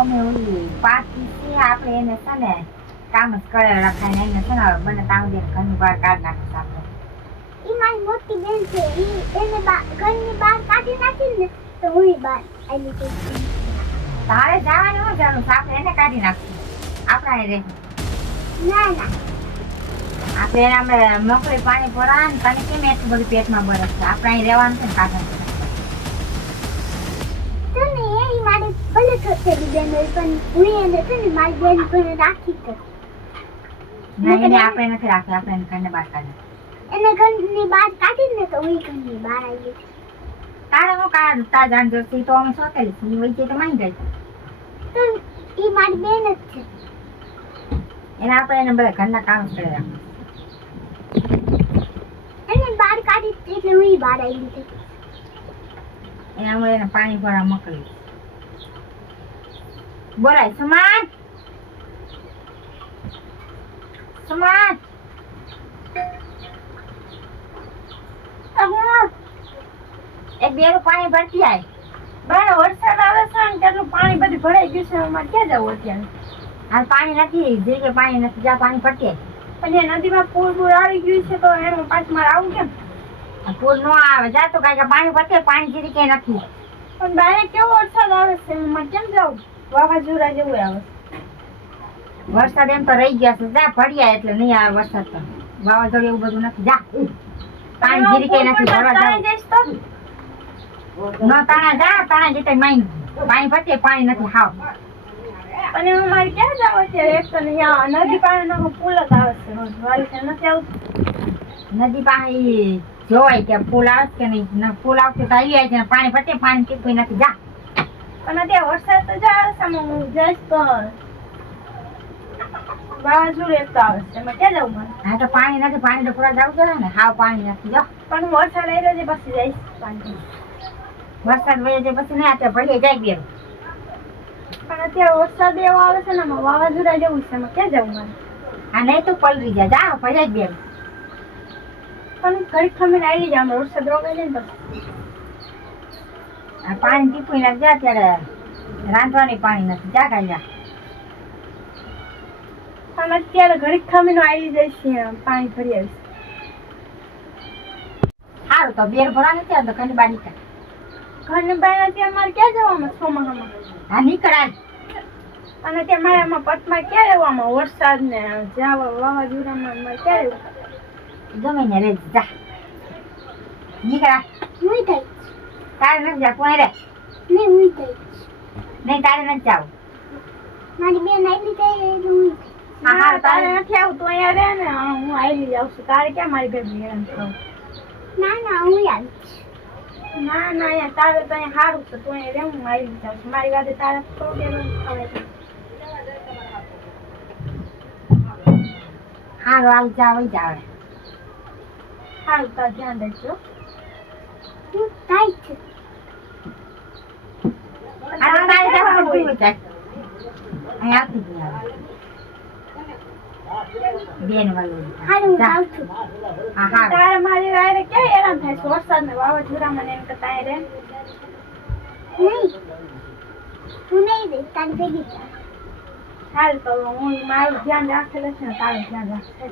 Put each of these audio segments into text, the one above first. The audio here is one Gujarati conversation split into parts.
અમે ઓલી પાકી છે આપણે એને છે ને કામ જ કરે રખાય એને છે ને બને તાવ દે ઘરની બહાર કાઢ નાખે આપણે. ઈ મારી મોટી બેન છે ઈ એને ઘરની બહાર કાઢી નાખી ને તો હું બહાર આવી ગઈ. તારે જવાનું ન જવાનું આપણે એને કાઢી નાખશું આપણા રે. ના ના આપણે એને અમે મોકલી પાણી ભરા ને તને કેમ એટલું બધું પેટમાં બરસ છે આપણે અહીં રહેવાનું છે ને કાઢવાનું. તને એ મારી ભલે થતી બેન હોય પણ હું એને છે ને મારી બેન પણ રાખી કર. ના એને આપણે નથી રાખી આપણે એને ઘરને બહાર કાઢી. એને ઘરની બહાર કાઢી ને તો હું ઘરની બહાર આવી ગઈ. તારે હું કાઢ તાર જાણ જોતી તો અમે સોતેલી છે ઈ વચ્ચે તો માઈ ગઈ. તો ઈ મારી બેન જ છે. એને આપણે એને બધા ઘરના કામ જ કરી રાખવું. એને બહાર કાઢી એટલે હું બહાર આવી ગઈ. એને અમે એને પાણી ભરા મોકલી. બોલાય સમાન સમાન એક બેરું પાણી ભરતી આય. બાર વરસાદ આવે છે ને કેટલું પાણી બધું ભરાઈ ગયું છે અમારે ક્યાં જવું અત્યારે? હાલ પાણી નથી જે કે પાણી નથી જા પાણી ભરતી આય. પછી નદીમાં પૂર આવી ગયું છે તો એનું પાછું મારે આવું કેમ? આ પૂર નો આવે જા તો કાંઈ પાણી ભરતી પાણી જીરી કે નથી. પણ બારે કેવો વરસાદ આવે છે મારે કેમ જવું? વાવાઝોડા જેવું આવે. વરસાદ એમ તો રહી ગયા છે જા ભર્યા એટલે નહીં આવે વરસાદ તો. વાવાઝોડું એવું બધું નથી જા પાણી જીરી કે નથી ભરવા જાવ. ન તાણા જા તાણા જતે માઈ પાણી ભરતી પાણી નથી હાવ. અને હું મારે ક્યાં જાવ અત્યારે? એક તો અહીંયા નદી પાણીનો પુલ જ આવે છે રોજ વાળી છે નથી આવતું. નદી પાણી જોવાય કે પુલ આવે કે નહીં પુલ આવશે તો આવી જાય છે પાણી ભરતી પાણી ટીપું નથી જા. પણ અત્યારે વરસાદ તો જ આવે છે હું જઈશ તો વાવાઝોડું એક તો આવે છે એમાં ક્યાં જવું મારે? હા તો પાણી નથી પાણી તો પૂરા જવું જોઈએ ને હાવ પાણી નથી જો. પણ હું વરસાદ આવી રહ્યો છે પછી જઈશ પાણી. વરસાદ વહી જાય પછી નહીં અત્યારે ભરીએ જાય બેન. પણ અત્યારે વરસાદ એવો આવે છે ને એમાં વાવાઝોડા જેવું છે એમાં ક્યાં જવું મારે? આ નહીં તું પલરી જાય જા ભરી બેન. પણ ઘડી ખમીને આવી જાય આમાં વરસાદ રોકાઈ જાય ને પછી. આ પાણી ટીપું નથી જા ત્યારે રાંધવાની પાણી નથી જા કાંઈ જા. પણ અત્યારે ઘડી ખમીને આવી જાય છે પાણી ભરી આવીશ. સારું તો બેર ભરા નથી આવતો ઘરની બહાર નીકળ. ઘરની બહાર અત્યારે મારે ક્યાં જવામાં ચોમાસામાં? હા નીકળાય. અને ત્યાં મારે આમાં પટમાં ક્યાં રહેવામાં વરસાદ ને જ્યાં વાવાઝોડામાં મારે ક્યાં રહેવું? ગમે ને રે જા નીકળા. હું થઈ તારે નથી જા કોઈ રે નહીં હું થઈ નહીં તારે નથી જાવું. મારી બેન આવી ગઈ એટલે હું હા તારે નથી આવું તો અહીંયા રહે ને હું આવી જાઉં છું. તારે ક્યાં મારી ઘર હેરાન થવું? ના ના હું આવીશ. ના ના અહીંયા તારે તો અહીંયા સારું છે તું અહીંયા રહેવું હું આવી જાઉં છું. મારી વાતે તારે પ્રોબ્લેમ આવે છે. હારું હાલ જા વઈ જા હવે. સારું તાર ધ્યાન રાખજો. હું થાય છે આ તો તારે જવાનું પીવું જાય. અહીં આવતી જ નહીં આવે. બેન વાળું હારું હું આવું છું. હા હા તારે મારી વાયરે ક્યાં હેરાન થાય છે વરસાદ ને વાવાઝોડામાં ને એમ કરતા અહીંયા રહે. નહીં તું નહીં રહી તારી ભેગી જા. હાલ તો હું મારું ધ્યાન રાખેલું છે ને તારું ધ્યાન રાખશે.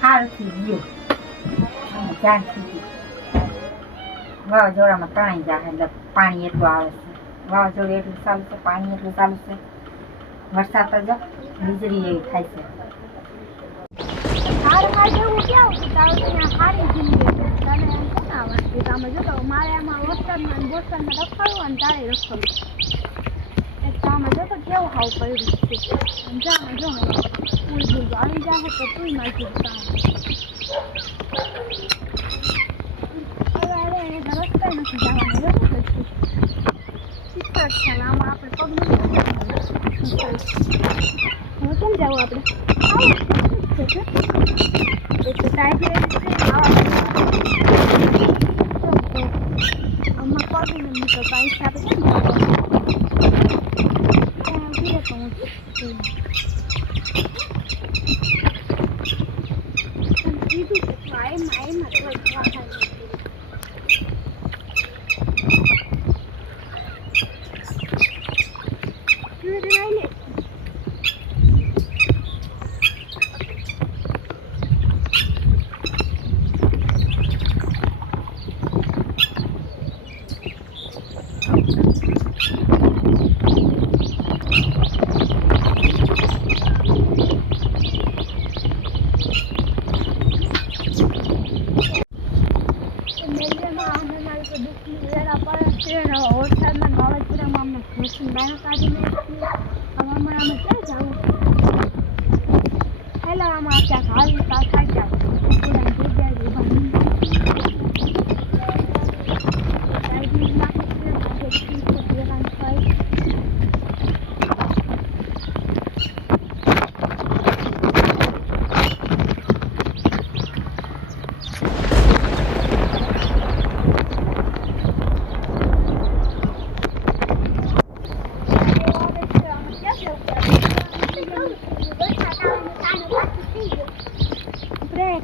સારું થઈ ગયું. ચાર થઈ ગયું. વાવાઝોડામાં તણાઈ જાય એટલે પાણી એટલું આવે છે. વાવાઝોડું એટલું ચાલુ છે પાણી એટલું ચાલુ છે. વરસાદ તો જો વીજળી એવી થાય છે. તારે મારે જેવું કેવું કે તારું તો અહીંયા સારી જિંદગી છે. તને એમ કોણ આવડતું? તમે જો તો મારે આમાં વરસાદમાં ને બોરસાદમાં રખડવું અને તારે રખડવું. એક તો આમાં જો તો કેવું હાવ પડ્યું છે. અને જો આમાં જો હવે પુલ બુલ આવી જાય તો તું નાખી તારે. અરે એને રસ્તા નથી જવાનું એવું નથી. શીખર છે ને આમાં આપણે પગ નથી. હવે કેમ જવું આપણે? આવું છે કે એક તો ટાઈટ છે આમાં પગ નથી તો પૈસા આપણે કેમ જવું? ત્યાં ઉભી રહે તો હું કીધું કે મારે તો વાહન નથી.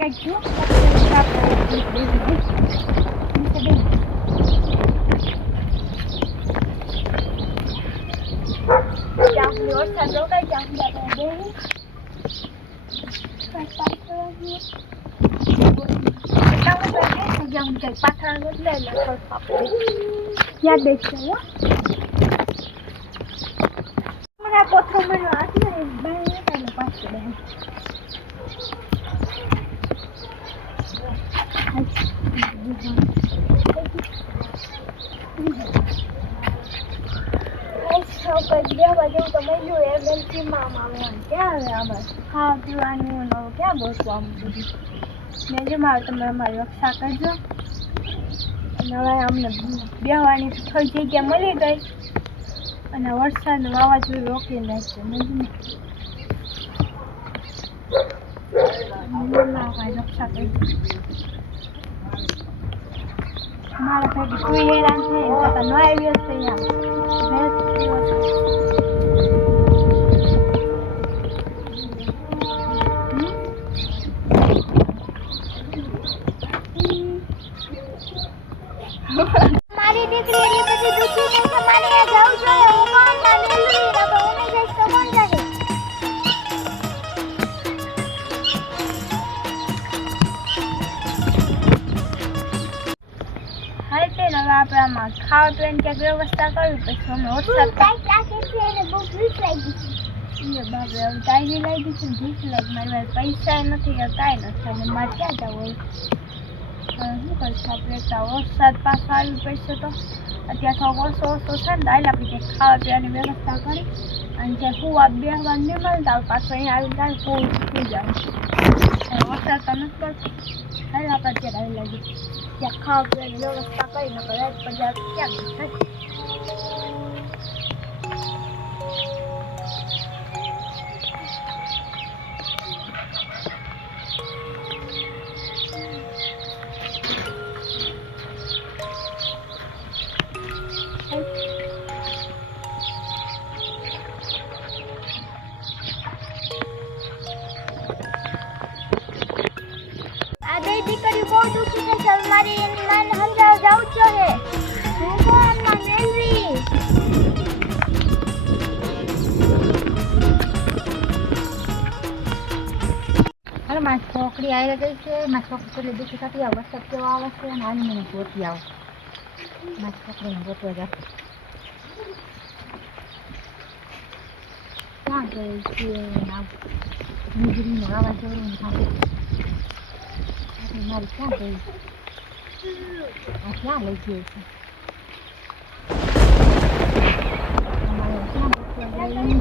કંઈક જો ચાકલી વરસાદ રોકાઈ ચાકલી આપણે બેહી પાથરા બદલે યાદ દેખ મને પથ્થર મળ્યો આટલે બાય પાછળ બેન બેવા જેવું તો મળ્યું એમએલસીમાં આવે ક્યાં આવે આમાં ખાવા પીવાનું ક્યાં બોલતું આમ બધું મેં જે મારે તમે અમારી રક્ષા કરજો અને હવે અમને બેવાની થોડી જગ્યા મળી ગઈ અને વરસાદ વાવાઝોડું રોકી નાખશે રક્ષા કરજો મારા ભાઈ કોઈ હેરાન થાય છતાં ન આવ્યો છે મારી દીકરી એની પછી દુખી નહીં કે મારે આ જાવું જોઈએ હું કોણ ના મેલવી ના તો હું જઈશ તો કોણ જશે હવે તે હવે આપણે આમાં ખાવા પીવાની ક્યાંક વ્યવસ્થા કરવી પછી અમે વરસાદ કાંઈ ચાકે છે એને બહુ ભૂખ લાગી છે બાપરે હવે ટાઈમી લાગી છે ભૂખ લાગી મારી પાસે પૈસા નથી કે કાંઈ નથી અને મારે ક્યાં જવું હોય શું કરશું આપણે વરસાદ પાછો આવી પડશે તો અત્યારે થોડોક ઓછો છે ને તો આપણે કંઈક ખાવા પીવાની વ્યવસ્થા કરી અને જ્યાં સુવા બેસવા નહીં મળતા પાછો અહીંયા આવીને તારે પૂરું થઈ જાય વરસાદ તો નથી પડતો હાલ આપણે અત્યારે આવી લાગી ત્યાં ખાવા પીવાની વ્યવસ્થા કરીને રાત પછી ક્યાં થાય આ બે દીકરી બહુ દુખી છે ચાલ મારી એની માને સમજાવ જાઉં છો હે હું કોણ માં મેલવી હાલો મારી છોકરી આવી ગઈ છે મારી છોકરી પેલી દુઃખી થતી આવે વરસાદ કેવો આવે છે અને આની મને ગોતી આવો મારી છોકરીને ગોતવા જાવ ક્યાં ગઈ છે વીજળીનું વાવાઝોડું થાય મારી ક્યાં ગઈ આ ક્યાં લઈ ગઈ છે અમારે ક્યાં ગોતવા જઈ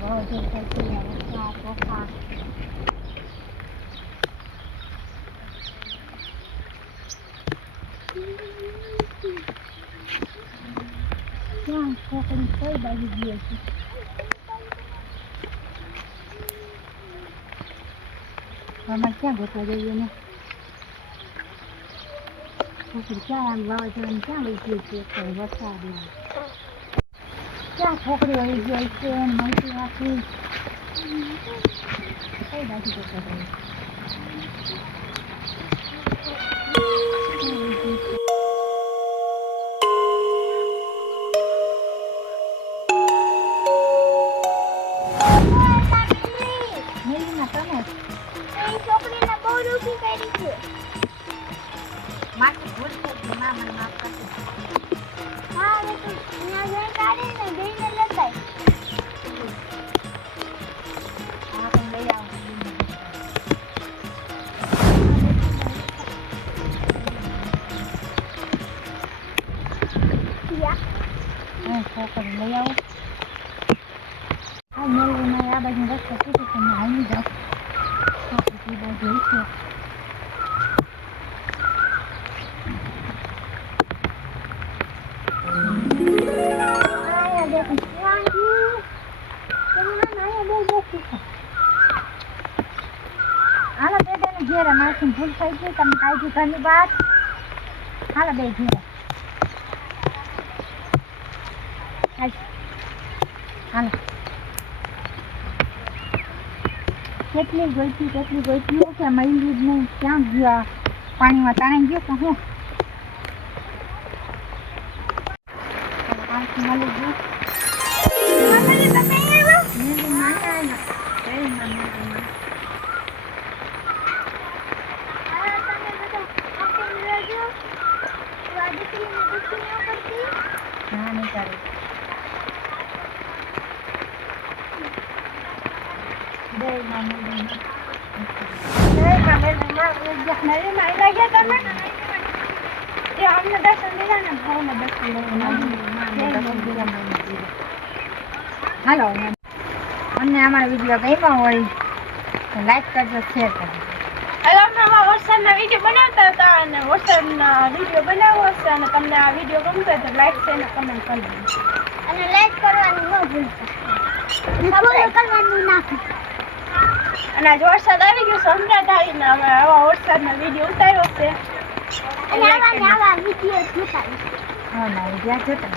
વાવાઝોડું થાય છે વરસાદ તોફાન ક્યાં છોકરી કઈ બાજુ ગઈ છે અમારે ક્યાં ગોતવા જઈએ ને છોકરી ક્યાં આમ વાવાઝોડાને ક્યાં લઈ ગઈ છે વરસાદમાં ક્યાં છોકરી વળી ગઈ છે મળતી રાખી કઈ બાજુ ગોતવા જઈએ છોકરીને બહુ દુખી કરી છે માથે ભૂલ થઈ ગઈ માં મને માફ કરજો હા હવે તો ત્યાં જઈને કાઢીને જઈને લેતા હા પણ લઈ આવો છોકરી લઈ આવો હા મેળવીને આ બાજુ રસ્તો કીધું તમે આવી જાઓ છોકરી બાજુ છે હાલો બે બેન ઘેરે મારી ભૂલ થઈ ગઈ તમે કાઢી ઘરની વાત હાલો બે ઘેરે હાલો કેટલી ગોઈતી કે મળી જ નહીં. ક્યાં ગયા? પાણીમાં તાણાઈ ગયો કે હું? મળી ગયું. મમ્મી તમે આવ્યા? હા, તમે બધા આપીને રહેજો. તો આ દીકરીને દુઃખી ન કરતી. હા, નહીં કરે. જય માં મેલડીમાં. નદીમાં આવી ગયા તમે એ અમને દર્શન દીધા ને ભાવને દર્શન હાલો, અમને અમારો વિડીયો ગમ્યો હોય તો લાઈક કરજો, શેર કરજો. હવે અમે આમાં વરસાદના વિડીયો બનાવતા હતા અને વરસાદના વિડીયો બનાવવો હશે અને તમને આ વિડીયો ગમતો હોય તો લાઈક છે અને કમેન્ટ કરી દેજો. અને લાઈક કરવાનું ન ભૂલતા. ફોલો કરવાનું ના ભૂલતા. અને આજ વરસાદ આવી ગયો સંક્રાંત આવીને અમે આવા વરસાદના વિડીયો ઉતાર્યો છે. અને આવા વિડીયો જોતા હા, ના વિડીયો જોતા.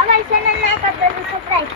અમારી ચેનલ ના કરતા સબસ્ક્રાઇબ